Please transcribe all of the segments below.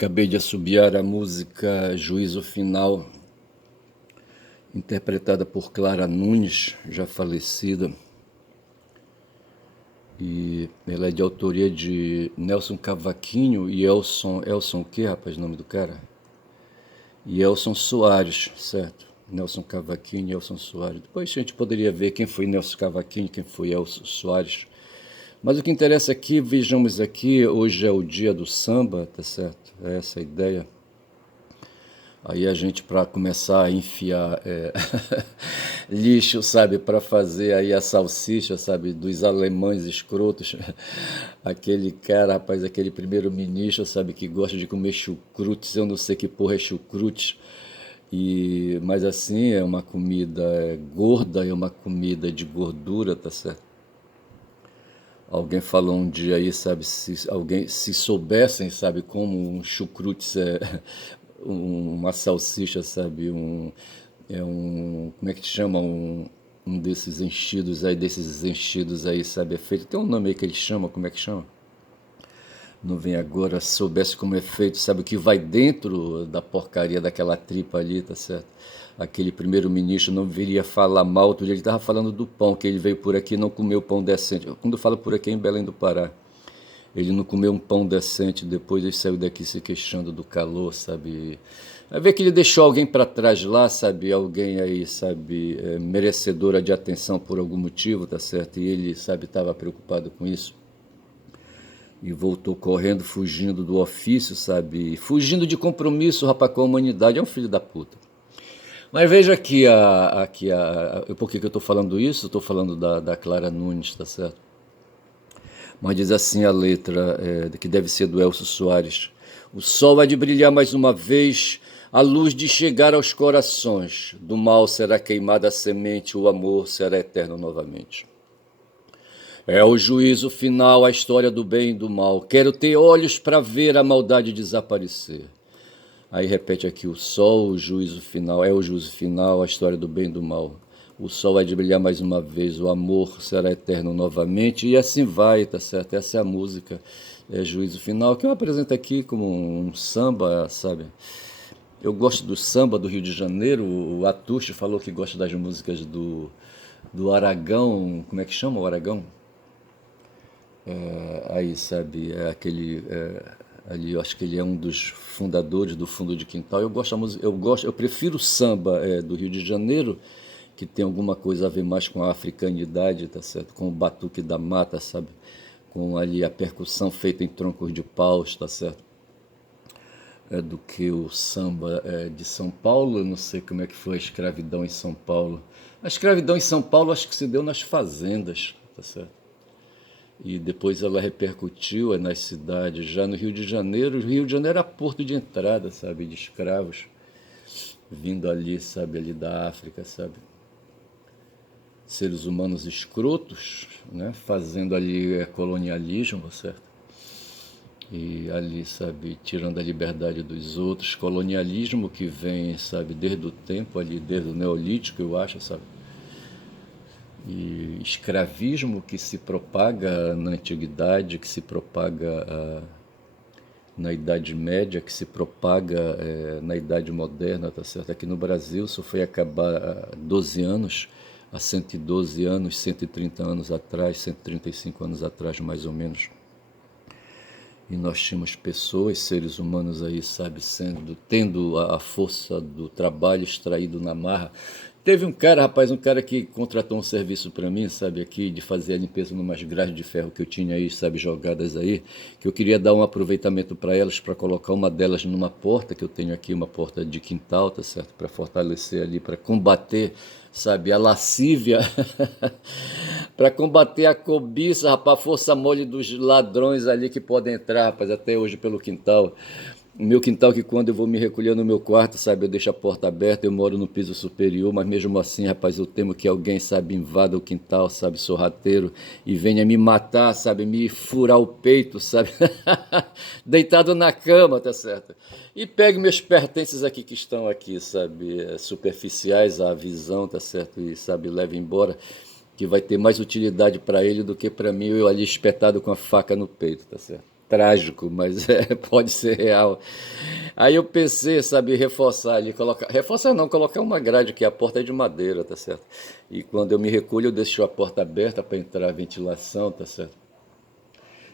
Acabei de assobiar a música Juízo Final, interpretada por Clara Nunes, já falecida, e ela é de autoria de Nelson Cavaquinho e Elson o quê, rapaz, o nome do cara? E Elson Soares, certo? Nelson Cavaquinho e Elson Soares. Depois a gente poderia ver quem foi Nelson Cavaquinho, quem foi Elson Soares. Mas o que interessa aqui, vejamos aqui, hoje é o dia do samba, tá certo? É essa a ideia. Aí a gente, para começar a enfiar lixo, sabe, para fazer aí a salsicha, sabe, dos alemães escrotos, aquele cara, rapaz, aquele primeiro-ministro, sabe, que gosta de comer chucrutes, eu não sei que porra é chucrutes, mas assim, é uma comida gorda, é uma comida de gordura, tá certo? Alguém falou um dia aí, sabe, se soubessem, sabe, como um chucrute uma salsicha, sabe, como é que chama, um desses enchidos aí, sabe, é feito, tem um nome aí que eles chamam, como é que chama? Não vem agora, se soubesse como é feito, sabe o que vai dentro da porcaria daquela tripa ali, tá certo? Aquele primeiro-ministro não viria falar mal, outro dia ele estava falando do pão, que ele veio por aqui e não comeu pão decente. Quando eu falo por aqui é em Belém do Pará, ele não comeu um pão decente, depois ele saiu daqui se queixando do calor, sabe? Vai ver que ele deixou alguém para trás lá, sabe? Alguém aí, sabe, merecedora de atenção por algum motivo, tá certo? E ele, sabe, estava preocupado com isso e voltou correndo, fugindo do ofício, sabe? Fugindo de compromisso, rapaz, com a humanidade. É um filho da puta. Mas veja por que eu estou falando isso? Estou falando da Clara Nunes, tá certo? Mas diz assim a letra, que deve ser do Elcio Soares. O sol há de brilhar mais uma vez, a luz de chegar aos corações. Do mal será queimada a semente, o amor será eterno novamente. É o juízo final, a história do bem e do mal. Quero ter olhos para ver a maldade desaparecer. Aí repete aqui, o sol, o juízo final, é o juízo final, a história do bem e do mal. O sol vai de brilhar mais uma vez, o amor será eterno novamente, e assim vai, tá certo? Essa é a música, é juízo final, que eu apresento aqui como um samba, sabe? Eu gosto do samba do Rio de Janeiro, o Atucho falou que gosta das músicas do Aragão, como é que chama o Aragão? Aí, sabe, ali eu acho que ele é um dos fundadores do Fundo de Quintal. Eu gosto da música, eu prefiro o samba do Rio de Janeiro, que tem alguma coisa a ver mais com a africanidade, tá certo? Com o batuque da mata, sabe? Com ali a percussão feita em troncos de paus, tá certo? Do que o samba de São Paulo. Eu não sei como é que foi a escravidão em São Paulo. A escravidão em São Paulo acho que se deu nas fazendas, tá certo? E depois ela repercutiu nas cidades, já no Rio de Janeiro. O Rio de Janeiro era porto de entrada, sabe, de escravos, vindo ali, sabe, ali da África, sabe. Seres humanos escrotos, né, fazendo ali colonialismo, certo? E ali, sabe, tirando a liberdade dos outros. Colonialismo que vem, sabe, desde o tempo ali, desde o Neolítico, eu acho, sabe. E escravismo que se propaga na antiguidade, que se propaga na Idade Média, que se propaga na Idade Moderna, tá certo? Aqui no Brasil só foi acabar há 12 anos, há 112 anos, 130 anos atrás, 135 anos atrás, mais ou menos. E nós tínhamos pessoas, seres humanos aí, sabe, tendo a força do trabalho extraído na marra. Teve um cara, rapaz, um cara que contratou um serviço para mim, sabe, aqui, de fazer a limpeza numas grades de ferro que eu tinha aí, sabe, jogadas aí, que eu queria dar um aproveitamento para elas, para colocar uma delas numa porta que eu tenho aqui, uma porta de quintal, tá certo, para fortalecer ali, para combater, sabe, a lascívia, para combater a cobiça, rapaz, a força mole dos ladrões ali que podem entrar, rapaz, até hoje pelo quintal. O meu quintal, que quando eu vou me recolher no meu quarto, sabe, eu deixo a porta aberta, eu moro no piso superior, mas mesmo assim, rapaz, eu temo que alguém, sabe, invada o quintal, sabe, sorrateiro, e venha me matar, sabe, me furar o peito, sabe, deitado na cama, tá certo? E pegue meus pertences aqui que estão aqui, sabe, superficiais à visão, tá certo, e, sabe, leve embora, que vai ter mais utilidade para ele do que para mim, eu ali espetado com a faca no peito, tá certo? trágico, mas pode ser real. Aí eu pensei, sabe, reforçar ali, colocar, reforçar não, colocar uma grade que a porta é de madeira, tá certo? E quando eu me recolho, eu deixo a porta aberta para entrar a ventilação, tá certo?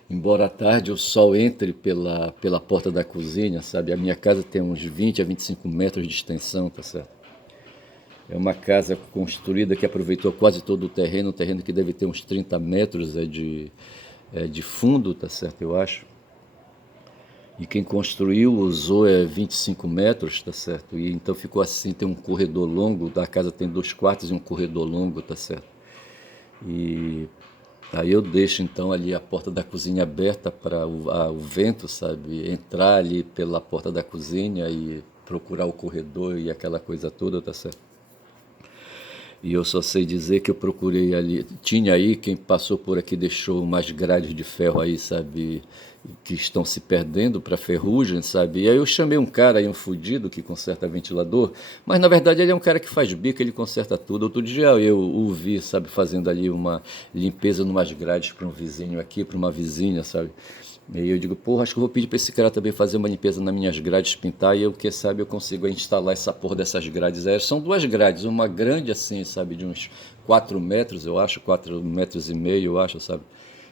Embora à tarde o sol entre pela porta da cozinha, sabe? A minha casa tem uns 20 a 25 metros de extensão, tá certo? É uma casa construída que aproveitou quase todo o terreno, um terreno que deve ter uns 30 metros de fundo, tá certo? Eu acho. E quem construiu usou 25 metros, tá certo? E então ficou assim, tem um corredor longo, a casa tem 2 quartos e um corredor longo, tá certo? E aí eu deixo então ali a porta da cozinha aberta para o vento, sabe, entrar ali pela porta da cozinha e procurar o corredor e aquela coisa toda, tá certo? E eu só sei dizer que eu procurei ali. Tinha aí, quem passou por aqui deixou umas grades de ferro aí, sabe? Que estão se perdendo para ferrugem, sabe? E aí eu chamei um cara aí, um fudido, que conserta ventilador, mas na verdade ele é um cara que faz bico, ele conserta tudo. Outro dia eu o vi, sabe, fazendo ali uma limpeza numas grades para um vizinho aqui, para uma vizinha, sabe? E aí eu digo, porra, acho que eu vou pedir para esse cara também fazer uma limpeza nas minhas grades, pintar, e eu, quem sabe, eu consigo instalar essa porra dessas grades aéreas. São 2 grades, uma grande assim, sabe, de uns 4 metros, eu acho, 4,5 metros, eu acho, sabe,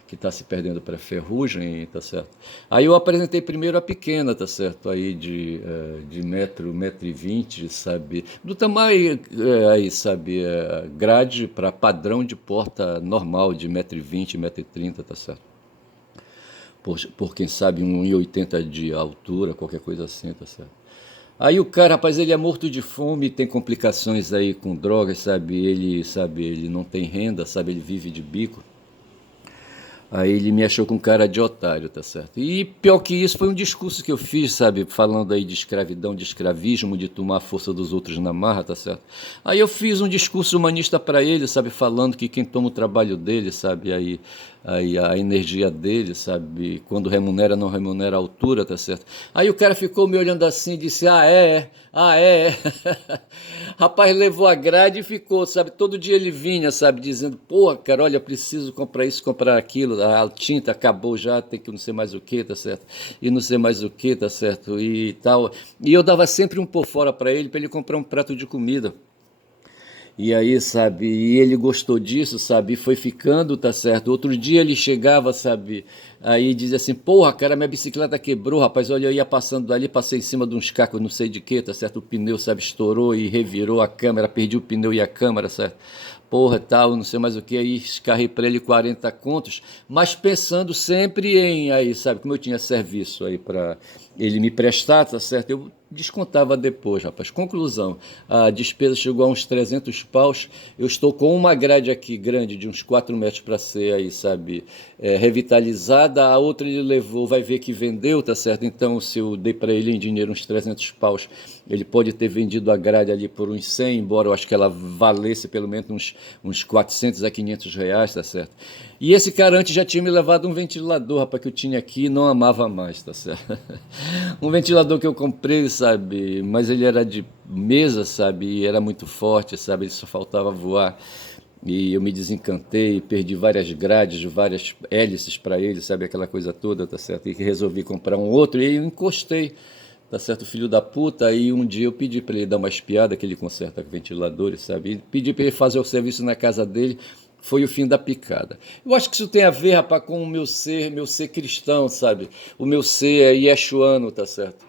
que está se perdendo para ferrugem, tá certo? Aí eu apresentei primeiro a pequena, tá certo, aí de metro, 1,20 m, sabe, do tamanho, aí, sabe, grade para padrão de porta normal, de 1,20 m, 1,30 m, tá certo? Por quem sabe 1,80 m de altura, qualquer coisa assim, tá certo? Aí o cara, rapaz, ele é morto de fome, tem complicações aí com drogas, sabe, ele não tem renda, sabe, ele vive de bico. Aí ele me achou com cara de otário, tá certo? E pior que isso, foi um discurso que eu fiz, sabe? Falando aí de escravidão, de escravismo, de tomar a força dos outros na marra, tá certo? Aí eu fiz um discurso humanista para ele, sabe? Falando que quem toma o trabalho dele, sabe? Aí a energia dele, sabe? Quando remunera, não remunera a altura, tá certo? Aí o cara ficou me olhando assim e disse: ah, é. Rapaz, levou a grade e ficou, sabe? Todo dia ele vinha, sabe? Dizendo: porra, cara, olha, preciso comprar isso, comprar aquilo. A tinta acabou já, tem que não sei mais o que, tá certo? E não sei mais o que, tá certo? E tal. E eu dava sempre um por fora para ele comprar um prato de comida. E aí, sabe, e ele gostou disso, sabe, e foi ficando, tá certo? Outro dia ele chegava, sabe, aí dizia assim: porra, cara, minha bicicleta quebrou, rapaz, olha, eu ia passando dali, passei em cima de uns cacos, não sei de quê, tá certo? O pneu, sabe, estourou e revirou a câmera, perdi o pneu e a câmera, certo? Porra, tal, não sei mais o que, aí escarrei pra ele 40 contos, mas pensando sempre em, aí, sabe, como eu tinha serviço aí pra ele me prestar, tá certo? Eu descontava depois, rapaz. Conclusão, a despesa chegou a uns 300 paus. Eu estou com uma grade aqui grande de uns 4 metros para ser aí, sabe, revitalizada. A outra ele levou, vai ver que vendeu, tá certo? Então, se eu dei para ele em dinheiro uns 300 paus, ele pode ter vendido a grade ali por uns 100, embora eu acho que ela valesse pelo menos uns 400 a 500 reais, tá certo? E esse cara antes já tinha me levado um ventilador, rapaz, que eu tinha aqui e não amava mais, tá certo? Um ventilador que eu comprei, sabe, mas ele era de mesa, sabe, e era muito forte, sabe, ele só faltava voar. E eu me desencantei, perdi várias grades, várias hélices para ele, sabe, aquela coisa toda, tá certo? E resolvi comprar um outro e aí eu encostei, tá certo, filho da puta. Aí um dia eu pedi para ele dar uma espiada, que ele conserta ventiladores, sabe? E pedi para ele fazer o serviço na casa dele. Foi o fim da picada. Eu acho que isso tem a ver, rapaz, com o meu ser cristão, sabe? O meu ser é yeshuano, tá certo?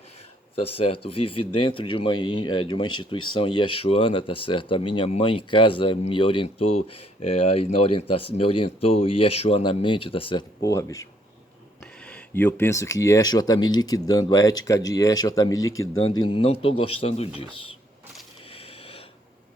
Tá certo? Vivi dentro de uma instituição yeshuana, tá certo? A minha mãe em casa me orientou, aí na orientação, me orientou yeshuanamente, tá certo? Porra, bicho. E eu penso que Yeshua está me liquidando, a ética de Yeshua está me liquidando e não estou gostando disso.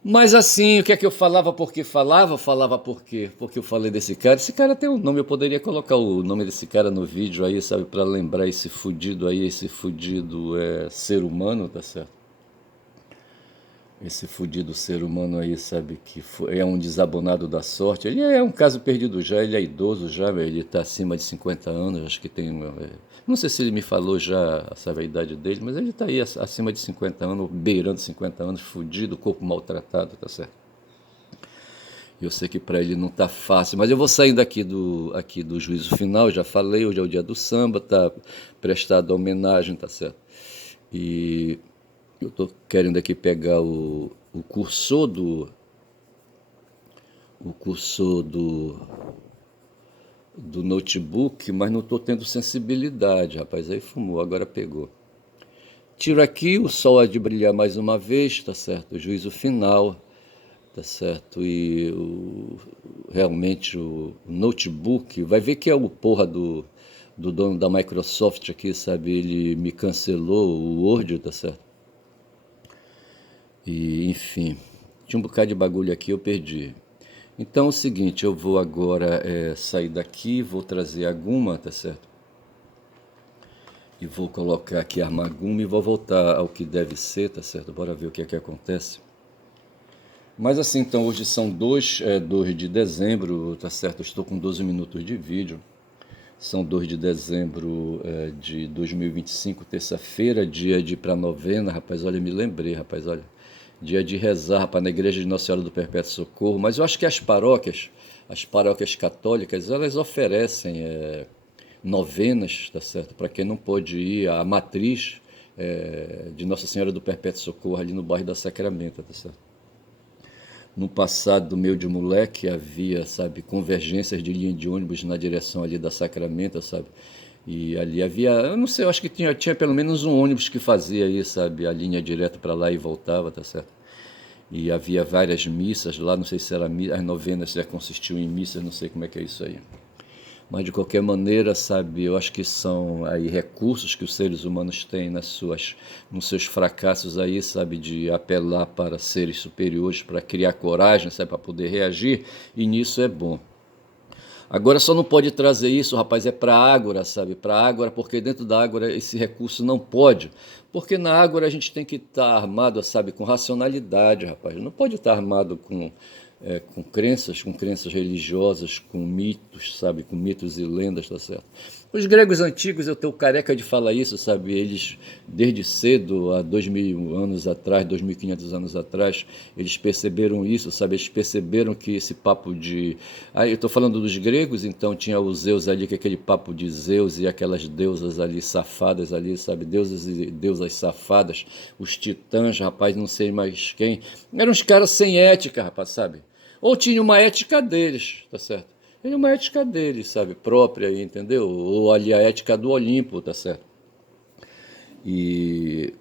Mas assim, o que é que eu falava? Porque falava? Falava por quê? Porque eu falei desse cara. Esse cara tem um nome, eu poderia colocar o nome desse cara no vídeo aí, sabe? Para lembrar esse fudido aí, esse fudido ser humano, tá certo? Esse fudido ser humano aí, sabe, que é um desabonado da sorte. Ele é um caso perdido já, ele é idoso já, ele está acima de 50 anos, acho que tem. Não sei se ele me falou já, sabe, a idade dele, mas ele está aí acima de 50 anos, beirando 50 anos, fudido, corpo maltratado, tá certo? Eu sei que para ele não está fácil, mas eu vou saindo aqui do juízo final, já falei, hoje é o dia do samba, tá prestado a homenagem, tá certo? E eu estou querendo aqui pegar o cursor do notebook, mas não estou tendo sensibilidade, rapaz, aí fumou, agora pegou. Tiro aqui, o sol há de brilhar mais uma vez, tá certo? O juízo final, tá certo? E realmente o notebook, vai ver que é o porra do dono da Microsoft aqui, sabe? Ele me cancelou o Word, tá certo? E, enfim, tinha um bocado de bagulho aqui, eu perdi. Então é o seguinte, eu vou agora sair daqui, vou trazer a guma, tá certo? E vou colocar aqui, armar a guma e vou voltar ao que deve ser, tá certo? Bora ver o que é que acontece. Mas assim, então hoje são 2 de dezembro, tá certo? Eu estou com 12 minutos de vídeo. São 2 de dezembro de 2025, terça-feira, dia de ir pra novena, rapaz, olha, me lembrei, rapaz, olha. Dia de rezar, rapaz, na igreja de Nossa Senhora do Perpétuo Socorro. Mas eu acho que as paróquias católicas, elas oferecem novenas, tá certo? Para quem não pode ir, à matriz de Nossa Senhora do Perpétuo Socorro, ali no bairro da Sacramento, tá certo? No passado, meu de moleque, havia, sabe, convergências de linha de ônibus na direção ali da Sacramento, sabe? E ali havia, eu não sei, eu acho que tinha pelo menos um ônibus que fazia aí, sabe, a linha direto para lá e voltava, tá certo? E havia várias missas lá, não sei se era as novenas já consistiam em missas, não sei como é que é isso aí. Mas de qualquer maneira, sabe, eu acho que são aí recursos que os seres humanos têm nos seus fracassos aí, sabe, de apelar para seres superiores, para criar coragem, sabe, para poder reagir, e nisso é bom. Agora só não pode trazer isso, rapaz, é para a Ágora, sabe, para a Ágora, porque dentro da Ágora esse recurso não pode, porque na Ágora a gente tem que estar armado, sabe, com racionalidade, rapaz, não pode estar armado com crenças religiosas, com mitos, sabe, com mitos e lendas, tá certo? Os gregos antigos, eu tenho careca de falar isso, sabe, eles desde cedo, há 2000 anos atrás, 2500 anos atrás, eles perceberam isso, sabe, eles perceberam que esse papo de... eu estou falando dos gregos, então tinha os Zeus ali, que é aquele papo de Zeus e aquelas deusas ali safadas ali, sabe, deusas e deusas safadas, os titãs, rapaz, não sei mais quem, eram uns caras sem ética, rapaz, sabe? Ou tinha uma ética deles, tá certo? Tinha uma ética deles, sabe? Própria, entendeu? Ou ali a ética do Olimpo, tá certo? E,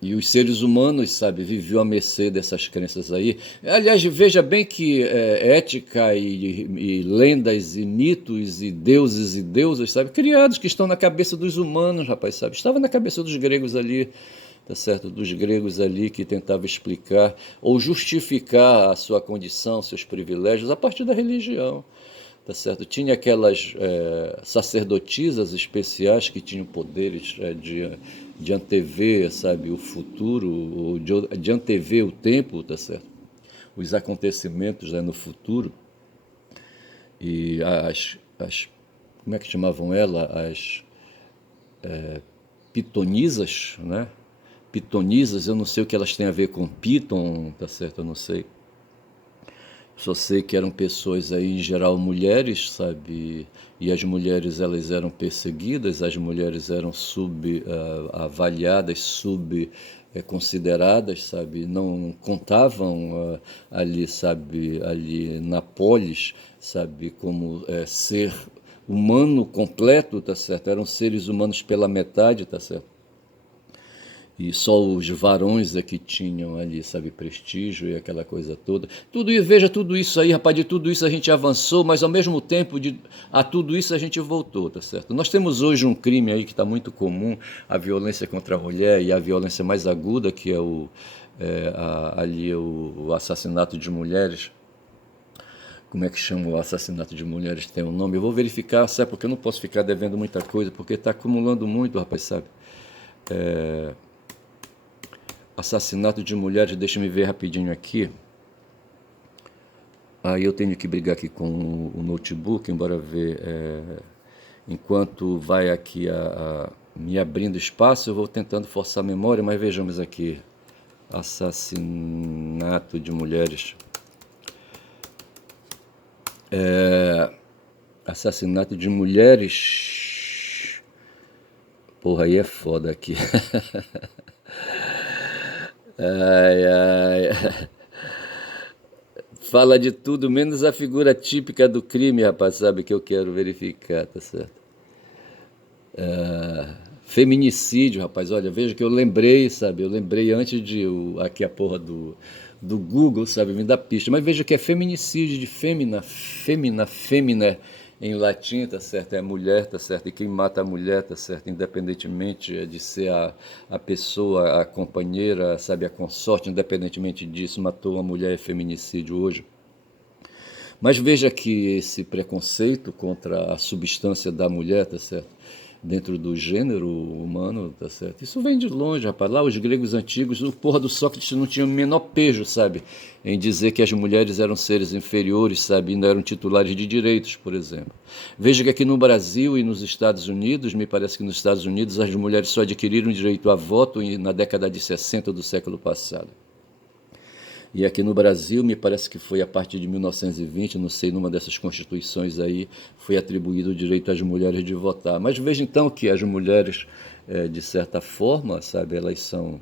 e os seres humanos, sabe, viviam à mercê dessas crenças aí. Aliás, veja bem que ética e lendas e mitos e deuses e deusas, sabe, criados que estão na cabeça dos humanos, rapaz, sabe? Estava na cabeça dos gregos ali, tá certo? Dos gregos ali que tentavam explicar ou justificar a sua condição, seus privilégios a partir da religião, tá certo? Tinha aquelas sacerdotisas especiais que tinham poderes de antever, sabe, o futuro, ou de antever o tempo, tá certo? Os acontecimentos no futuro. E como é que chamavam ela? As pitonisas, né? Pitonisas, eu não sei o que elas têm a ver com Piton, tá certo? Eu não sei. Só sei que eram pessoas aí, em geral, mulheres, sabe? E as mulheres, elas eram perseguidas, as mulheres eram subavaliadas, subconsideradas, sabe? Não contavam ali, sabe? Ali na polis, sabe? Como ser humano completo, tá certo? Eram seres humanos pela metade, tá certo? E só os varões é que tinham ali, sabe, prestígio e aquela coisa toda. Veja tudo isso aí, rapaz, de tudo isso a gente avançou, mas ao mesmo tempo a tudo isso a gente voltou, tá certo? Nós temos hoje um crime aí que está muito comum, a violência contra a mulher e a violência mais aguda, que é o assassinato de mulheres. Como é que chama o assassinato de mulheres? Tem um nome. Eu vou verificar, sabe, porque eu não posso ficar devendo muita coisa, porque está acumulando muito, rapaz, sabe? Assassinato de mulheres, deixa me ver rapidinho aqui. Aí eu tenho que brigar aqui com o notebook, embora ver. Enquanto vai aqui me abrindo espaço, eu vou tentando forçar a memória, mas vejamos aqui. Assassinato de mulheres. Assassinato de mulheres. Porra, aí é foda aqui. Ai, ai. Fala de tudo, menos a figura típica do crime, rapaz, sabe, que eu quero verificar, tá certo? Feminicídio, rapaz, olha, veja que eu lembrei, sabe, eu lembrei antes de aqui a porra do Google, sabe, me dá pista, mas veja que é feminicídio de fêmina, em latim, tá certo, é mulher, tá certo, e quem mata a mulher, tá certo, independentemente de ser a pessoa, a companheira, sabe, a consorte, independentemente disso, matou a mulher é feminicídio hoje. Mas veja que esse preconceito contra a substância da mulher, tá certo? Dentro do gênero humano, tá certo? Isso vem de longe, rapaz. Lá os gregos antigos, o porra do Sócrates não tinha o menor pejo, sabe? Em dizer que as mulheres eram seres inferiores, sabe? E não eram titulares de direitos, por exemplo. Veja que aqui no Brasil e nos Estados Unidos, me parece que nos Estados Unidos as mulheres só adquiriram direito a voto na década de 60 do século passado. E aqui no Brasil, me parece que foi a partir de 1920, não sei, numa dessas constituições aí, foi atribuído o direito às mulheres de votar. Mas veja então que as mulheres, de certa forma, sabe, elas são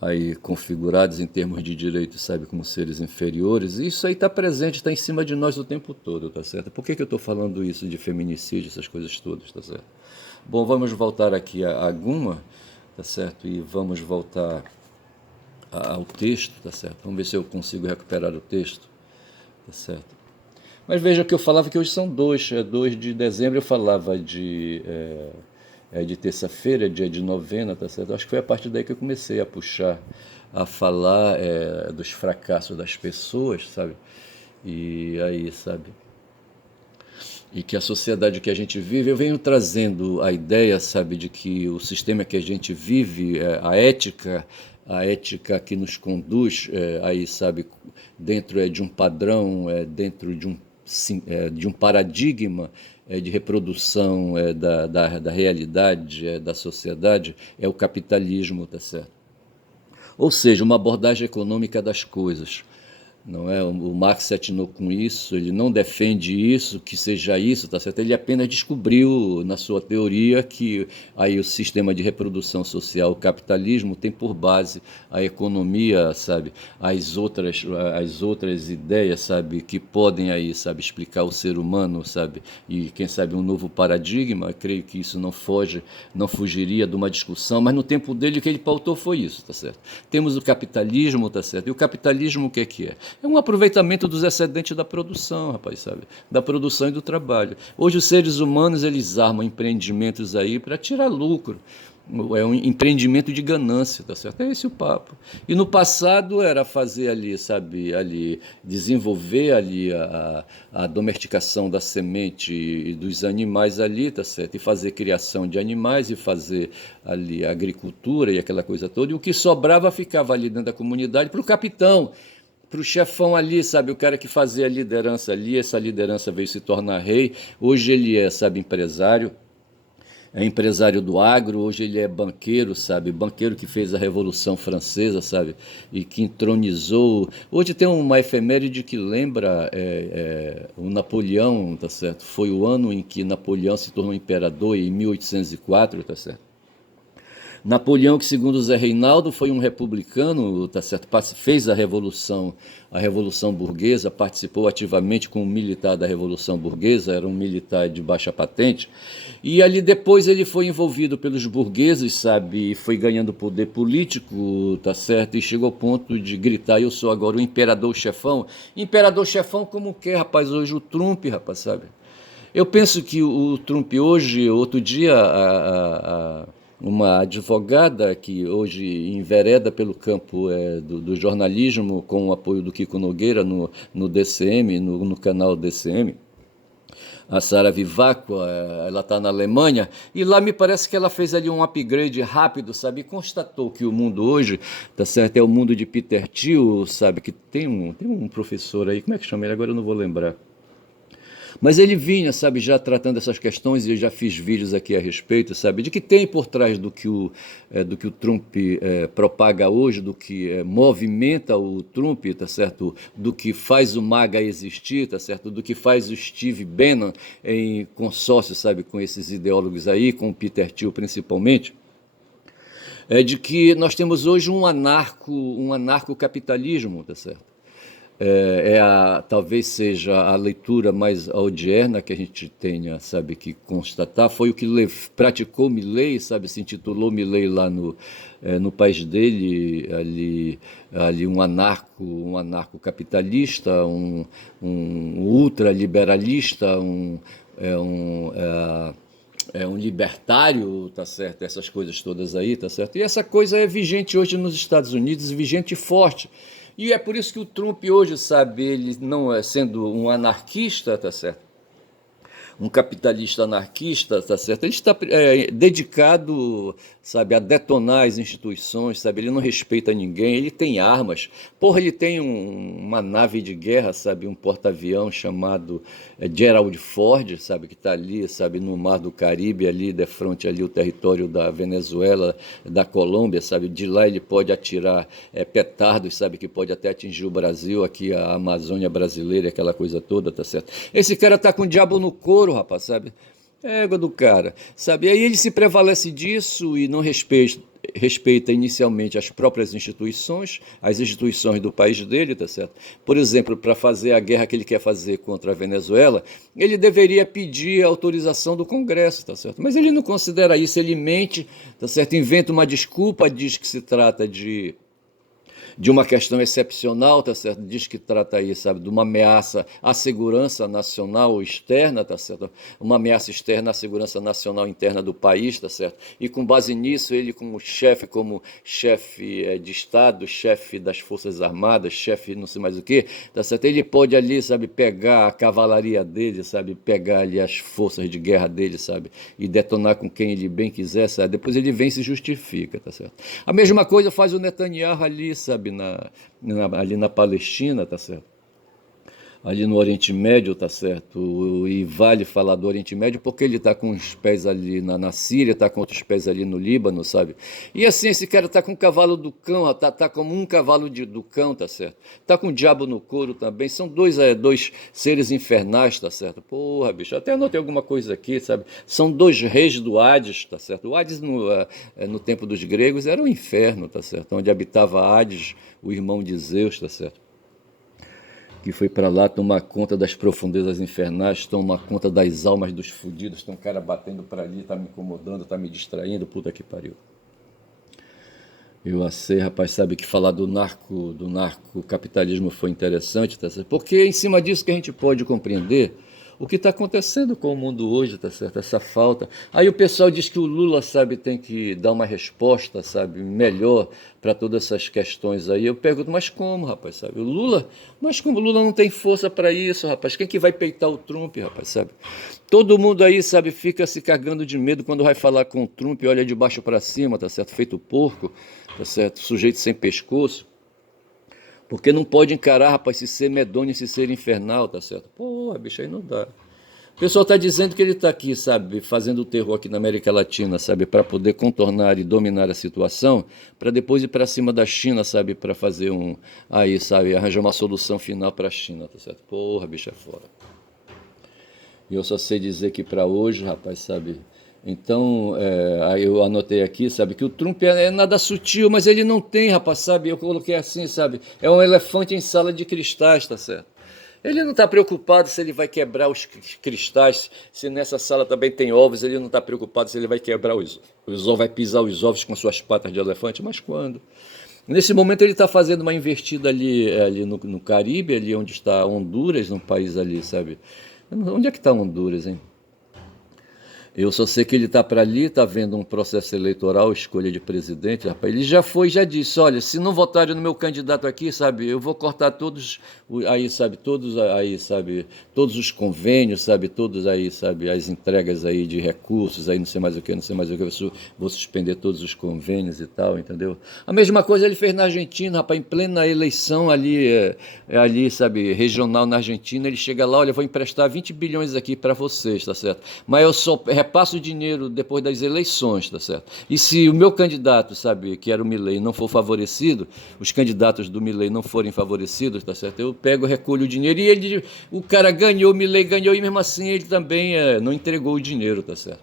aí configuradas em termos de direitos, sabe, como seres inferiores. E isso aí está presente, está em cima de nós o tempo todo, tá certo? Por que eu estou falando isso de feminicídio, essas coisas todas, tá certo? Bom, vamos voltar aqui a Guma, tá certo? E vamos voltar ao texto, tá certo? Vamos ver se eu consigo recuperar o texto, tá certo? Mas veja que eu falava que hoje são 2 de dezembro eu falava de terça-feira, dia de novena, tá certo? Acho que foi a partir daí que eu comecei a puxar, a falar dos fracassos das pessoas, sabe? E aí, sabe? E que a sociedade que a gente vive, eu venho trazendo a ideia, sabe, de que o sistema que a gente vive, a ética que nos conduz, aí, sabe, dentro de um padrão, dentro de um paradigma de reprodução da realidade, da sociedade, é o capitalismo, tá certo? Ou seja, uma abordagem econômica das coisas. Não é? O Marx se atinou com isso, ele não defende isso, que seja isso, tá certo? Ele apenas descobriu na sua teoria que aí o sistema de reprodução social, o capitalismo, tem por base a economia, sabe? As outras ideias, sabe, que podem aí, sabe, explicar o ser humano, sabe? E quem sabe um novo paradigma, eu creio que isso não fugiria de uma discussão, mas no tempo dele o que ele pautou foi isso, tá certo? Temos o capitalismo, tá certo? E o capitalismo o que é? É um aproveitamento dos excedentes da produção, rapaz, sabe? Da produção e do trabalho. Hoje os seres humanos, eles armam empreendimentos aí para tirar lucro. É um empreendimento de ganância, tá certo? É esse o papo. E no passado era fazer ali, sabe, ali, desenvolver ali a domesticação da semente e dos animais ali, tá certo? E fazer criação de animais e fazer ali a agricultura e aquela coisa toda. E o que sobrava ficava ali dentro da comunidade para o capitão, para o chefão ali, sabe, o cara que fazia a liderança ali, essa liderança veio se tornar rei, hoje ele é, sabe, empresário, é empresário do agro, hoje ele é banqueiro, sabe, banqueiro que fez a Revolução Francesa, sabe, e que entronizou, hoje tem uma efeméride que lembra o Napoleão, tá certo, foi o ano em que Napoleão se tornou imperador, em 1804, tá certo. Napoleão, que segundo Zé Reinaldo foi um republicano, tá certo? Fez a revolução burguesa, participou ativamente como militar da revolução burguesa, era um militar de baixa patente, e ali depois ele foi envolvido pelos burgueses, sabe, e foi ganhando poder político, tá certo? E chegou ao ponto de gritar: eu sou agora o imperador chefão como que, rapaz, hoje o Trump, rapaz, sabe? Eu penso que o Trump hoje, outro dia, uma advogada que hoje envereda pelo campo do jornalismo, com o apoio do Kiko Nogueira no DCM, no canal DCM, a Sara Vivaco, ela está na Alemanha, e lá me parece que ela fez ali um upgrade rápido, sabe? E constatou que o mundo hoje, tá certo, é o mundo de Peter Thiel, sabe? Que tem um professor aí, como é que chama ele? Agora eu não vou lembrar. Mas ele vinha, sabe, já tratando essas questões, e eu já fiz vídeos aqui a respeito, sabe, de que tem por trás do que o Trump propaga hoje, do que movimenta o Trump, tá certo? Do que faz o MAGA existir, tá certo? Do que faz o Steve Bannon em consórcio, sabe, com esses ideólogos aí, com o Peter Thiel principalmente, é de que nós temos hoje um anarcocapitalismo, tá certo? Talvez seja a leitura mais odierna que a gente tenha, sabe, que constatar. Foi o que praticou Milley, sabe, se intitulou Milley lá no país dele, ali um anarcocapitalista, um ultraliberalista, um libertário, tá certo? Essas coisas todas aí, tá certo? E essa coisa é vigente hoje nos Estados Unidos, vigente e forte. E é por isso que o Trump hoje, sabe, ele não é sendo um anarquista, tá certo? Um capitalista anarquista, tá certo? Ele está dedicado, sabe, a detonar as instituições, sabe? Ele não respeita ninguém, ele tem armas. Porra, ele tem uma nave de guerra, sabe? Um porta-avião chamado Gerald Ford, sabe? Que está ali, sabe? No Mar do Caribe, ali, de frente ali o território da Venezuela, da Colômbia, sabe? De lá ele pode atirar petardos, sabe? Que pode até atingir o Brasil, aqui a Amazônia brasileira, aquela coisa toda, tá certo? Esse cara tá com o diabo no couro, rapaz, sabe? É égua do cara, sabe? Aí ele se prevalece disso e não respeita inicialmente as próprias instituições, as instituições do país dele, tá certo? Por exemplo, para fazer a guerra que ele quer fazer contra a Venezuela, ele deveria pedir a autorização do Congresso, tá certo? Mas ele não considera isso, ele mente, tá certo? Inventa uma desculpa, diz que se trata de uma questão excepcional, tá certo? Diz que trata aí, sabe, de uma ameaça à segurança nacional externa, tá certo? Uma ameaça externa à segurança nacional interna do país, tá certo? E com base nisso, ele como chefe de Estado, chefe das Forças Armadas, chefe não sei mais o que, tá certo? Ele pode ali, sabe, pegar a cavalaria dele, sabe, pegar ali as forças de guerra dele, sabe, e detonar com quem ele bem quiser, sabe? Depois ele vem e se justifica, tá certo? A mesma coisa faz o Netanyahu ali, sabe, ali na Palestina, tá certo? Ali no Oriente Médio, tá certo? E vale falar do Oriente Médio porque ele tá com os pés ali na Síria, tá com outros pés ali no Líbano, sabe? E assim, esse cara tá com o cavalo do cão, tá como um cavalo do cão, tá certo? Tá com o diabo no couro também. São dois seres infernais, tá certo? Porra, bicho, até anotei alguma coisa aqui, sabe? São dois reis do Hades, tá certo? O Hades no tempo dos gregos era o inferno, tá certo? Onde habitava Hades, o irmão de Zeus, tá certo? Que foi para lá tomar conta das profundezas infernais, tomar conta das almas dos fudidos. Tem um cara batendo para ali, tá me incomodando, tá me distraindo, puta que pariu. Eu sei, rapaz, sabe que falar do narcocapitalismo foi interessante, tá certo? Porque é em cima disso que a gente pode compreender o que está acontecendo com o mundo hoje, tá certo? Essa falta. Aí o pessoal diz que o Lula, sabe, tem que dar uma resposta, sabe, melhor para todas essas questões aí. Eu pergunto, mas como, rapaz, sabe? Mas como o Lula não tem força para isso, rapaz? Quem que vai peitar o Trump, rapaz, sabe? Todo mundo aí, sabe, fica se cagando de medo quando vai falar com o Trump, olha de baixo para cima, tá certo? Feito porco, tá certo? Sujeito sem pescoço. Porque não pode encarar, rapaz, esse ser medonho, esse ser infernal, tá certo? Porra, bicho, aí não dá. O pessoal está dizendo que ele está aqui, sabe, fazendo o terror aqui na América Latina, sabe, para poder contornar e dominar a situação, para depois ir para cima da China, sabe, para fazer aí, sabe, arranjar uma solução final para a China, tá certo? Porra, bicho, é fora. E eu só sei dizer que para hoje, rapaz, sabe, então, aí eu anotei aqui, sabe, que o Trump é nada sutil, mas ele não tem, rapaz, sabe, eu coloquei assim, sabe, é um elefante em sala de cristais, tá certo? Ele não está preocupado se ele vai quebrar os cristais, se nessa sala também tem ovos, ele não está preocupado se ele vai quebrar os ovos, vai pisar os ovos com suas patas de elefante, mas quando? Nesse momento ele está fazendo uma investida ali no Caribe, ali onde está Honduras, num país ali, sabe? Onde é que está Honduras, hein? Eu só sei que ele está para ali, está vendo um processo eleitoral, escolha de presidente, rapaz. Ele já foi, já disse, olha, se não votarem no meu candidato aqui, sabe, eu vou cortar todos, aí, sabe, todos aí, sabe, todos os convênios, sabe, todos aí, sabe, as entregas aí de recursos, aí não sei mais o que, não sei mais o que, vou suspender todos os convênios e tal, entendeu? A mesma coisa ele fez na Argentina, rapaz, em plena eleição ali, ali, sabe, regional na Argentina, ele chega lá, olha, eu vou emprestar 20 bilhões aqui para vocês, tá certo? Mas eu só repasso o dinheiro depois das eleições, tá certo? E se o meu candidato, sabe, que era o Milei, não for favorecido, os candidatos do Milei não forem favorecidos, tá certo? Eu pego, recolho o dinheiro e ele, o cara ganhou, o Milei ganhou e mesmo assim ele também não entregou o dinheiro, tá certo?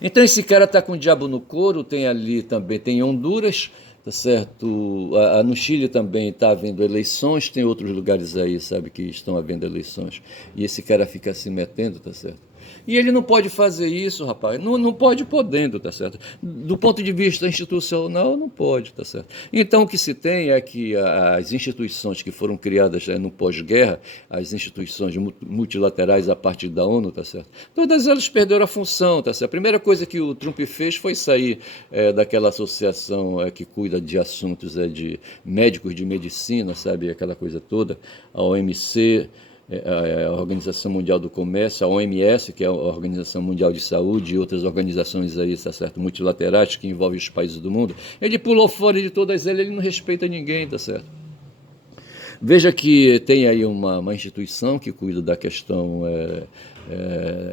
Então esse cara tá com o diabo no couro, tem ali também, tem Honduras, tá certo? No Chile também está havendo eleições, tem outros lugares aí, sabe, que estão havendo eleições. E esse cara fica se metendo, tá certo? E ele não pode fazer isso, rapaz. Não, não pode podendo, tá certo? Do ponto de vista institucional, não pode, tá certo? Então o que se tem é que as instituições que foram criadas no pós-guerra, as instituições multilaterais a partir da ONU, tá certo? Todas elas perderam a função, tá certo? A primeira coisa que o Trump fez foi sair daquela associação que cuida de assuntos de médicos de medicina, sabe? Aquela coisa toda, a OMC, a Organização Mundial do Comércio, a OMS, que é a Organização Mundial de Saúde, e outras organizações aí, tá certo, multilaterais que envolvem os países do mundo. Ele pulou fora de todas elas, ele não respeita ninguém, tá certo? Veja que tem aí uma instituição que cuida da questão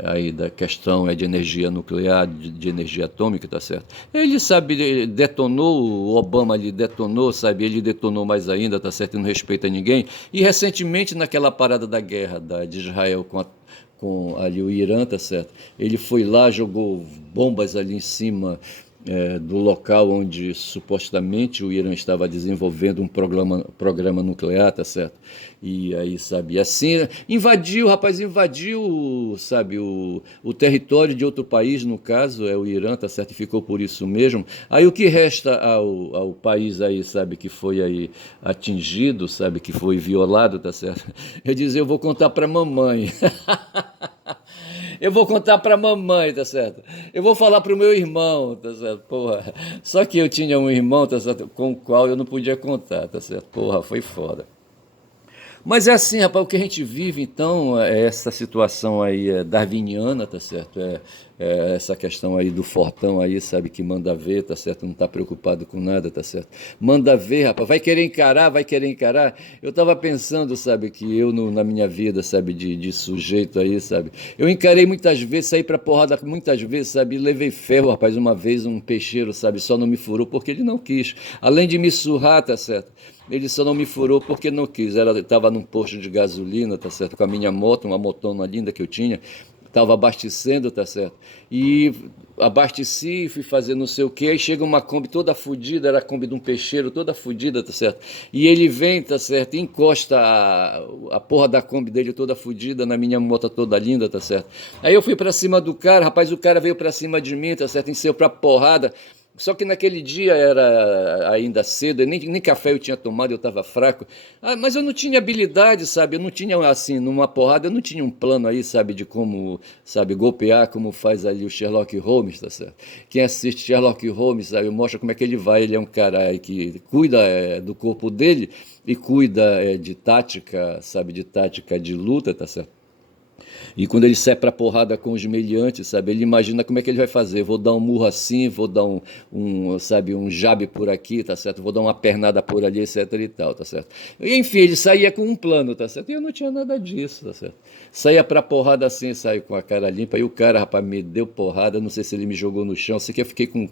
aí da questão de energia nuclear, de energia atômica, tá certo? Ele sabe, detonou, o Obama ali detonou, sabe? Ele detonou mais ainda, tá certo? E não respeita ninguém. E recentemente naquela parada da guerra de Israel com ali o Irã, tá certo? Ele foi lá, jogou bombas ali em cima do local onde supostamente o Irã estava desenvolvendo um programa nuclear, tá certo? E aí, sabe, assim, invadiu, rapaz, invadiu, sabe, o território de outro país, no caso, é o Irã, tá certo? E ficou por isso mesmo. Aí o que resta ao país aí, sabe, que foi aí atingido, sabe, que foi violado, tá certo? Eu dizer, eu vou contar pra mamãe. Eu vou contar pra mamãe, tá certo? Eu vou falar pro meu irmão, tá certo? Porra. Só que eu tinha um irmão, tá certo? Com o qual eu não podia contar, tá certo? Porra, foi foda. Mas é assim, rapaz, o que a gente vive, então, é essa situação aí darwiniana, tá certo? Essa questão aí do fortão aí, sabe, que manda ver, tá certo? Não tá preocupado com nada, tá certo? Manda ver, rapaz, vai querer encarar, vai querer encarar. Eu tava pensando, sabe, que eu na minha vida, sabe, de sujeito aí, sabe? Eu encarei muitas vezes, saí pra porrada muitas vezes, sabe? Levei ferro, rapaz, uma vez um peixeiro, sabe, só não me furou porque ele não quis. Além de me surrar, tá certo? Ele só não me furou porque não quis. Estava num posto de gasolina, tá certo? Com a minha moto, uma motona linda que eu tinha. Estava abastecendo, tá certo? E abasteci, fui fazer não sei o quê. Aí chega uma Kombi toda fodida, era a Kombi de um peixeiro, toda fodida, tá certo? E ele vem, tá certo? E encosta a porra da Kombi dele toda fodida na minha moto toda linda, tá certo? Aí eu fui pra cima do cara, rapaz, o cara veio pra cima de mim, tá certo? Encheu pra porrada. Só que naquele dia era ainda cedo, nem café eu tinha tomado, eu estava fraco. Mas eu não tinha habilidade, sabe? Eu não tinha, assim, numa porrada, eu não tinha um plano aí, sabe, de como, sabe, golpear, como faz ali o Sherlock Holmes, tá certo? Quem assiste Sherlock Holmes, sabe, mostra como é que ele vai. Ele é um cara aí que cuida do corpo dele e cuida de tática, sabe, de tática de luta, tá certo? E quando ele sai pra porrada com os meliantes, sabe? Ele imagina como é que ele vai fazer. Vou dar um murro assim, vou dar sabe, um jabe por aqui, tá certo? Vou dar uma pernada por ali, etc e tal, tá certo? E, enfim, ele saía com um plano, tá certo? E eu não tinha nada disso, tá certo? Saía pra porrada assim, saiu com a cara limpa. E o cara, rapaz, me deu porrada. Não sei se ele me jogou no chão. Sei que eu fiquei com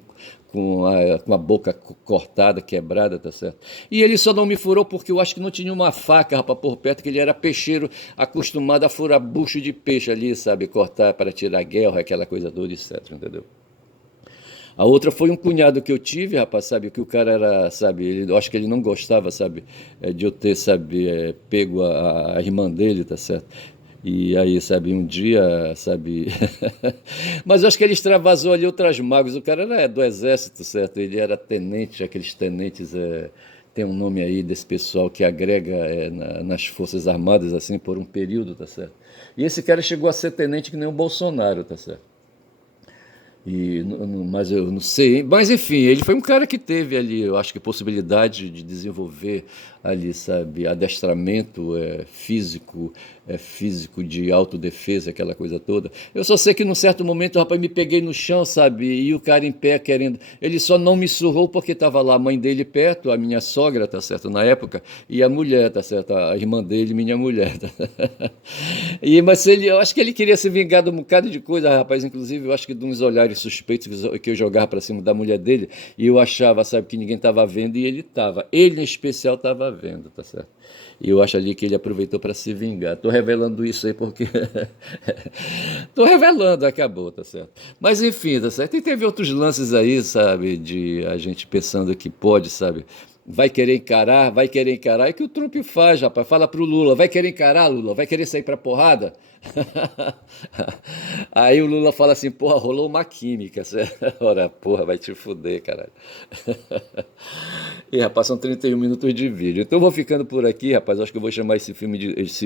a boca cortada, quebrada, tá certo? E ele só não me furou porque eu acho que não tinha uma faca, rapaz, por perto, que ele era peixeiro acostumado a furar bucho de peixe ali, sabe? Cortar para tirar guerra, aquela coisa toda, etc, entendeu? A outra foi um cunhado que eu tive, rapaz, sabe? Que o cara era, sabe? Eu acho que ele não gostava, sabe? De eu ter, sabe? Pego a irmã dele, tá certo? E aí, sabe, um dia, sabe. Mas eu acho que ele extravasou ali outras mágoas. O cara era do exército, certo? Ele era tenente, aqueles tenentes. Tem um nome aí desse pessoal que agrega nas Forças Armadas, assim, por um período, tá certo? E esse cara chegou a ser tenente que nem o Bolsonaro, tá certo? Mas eu não sei. Mas enfim, ele foi um cara que teve ali, eu acho que possibilidade de desenvolver ali, sabe, adestramento físico de autodefesa, aquela coisa toda. Eu só sei que num certo momento, rapaz, me peguei no chão, sabe, e o cara em pé querendo. Ele só não me surrou porque estava lá a mãe dele perto, a minha sogra, tá certo, na época, e a mulher, tá certo, a irmã dele, minha mulher. Tá? Mas ele, eu acho que ele queria se vingar de um bocado de coisa, rapaz, inclusive eu acho que de uns olhares suspeitos que eu jogava para cima da mulher dele, e eu achava, sabe, que ninguém estava vendo, e ele estava. Ele, em especial, estava vendo, tá certo? E eu acho ali que ele aproveitou para se vingar. Tô revelando isso aí porque. Tô revelando, acabou, tá certo? Mas enfim, tá certo? E teve outros lances aí, sabe, de a gente pensando que pode, sabe? Vai querer encarar. É que o Trump faz, rapaz. Fala pro Lula, vai querer encarar, Lula? Vai querer sair pra porrada? Aí o Lula fala assim, porra, rolou uma química. Ora, porra, vai te fuder, caralho. E, rapaz, são 31 minutos de vídeo. Então eu vou ficando por aqui, rapaz. Acho que eu vou chamar esse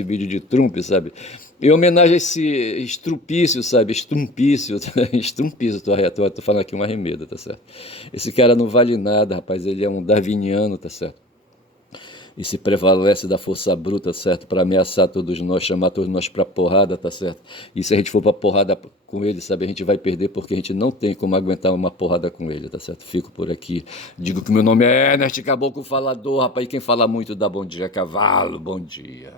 vídeo de Trump, sabe? Em homenagem a esse estrupício, sabe? Estrumpício. Estrumpício, tô falando aqui uma remeda, tá certo? Esse cara não vale nada, rapaz. Ele é um darwiniano, tá certo? E se prevalece da força bruta, certo? Para ameaçar todos nós, chamar todos nós para porrada, tá certo? E se a gente for para porrada com ele, sabe, a gente vai perder porque a gente não tem como aguentar uma porrada com ele, tá certo? Fico por aqui. Digo que meu nome é Ernest Caboclo Falador, rapaz. E quem fala muito dá bom dia, cavalo, bom dia.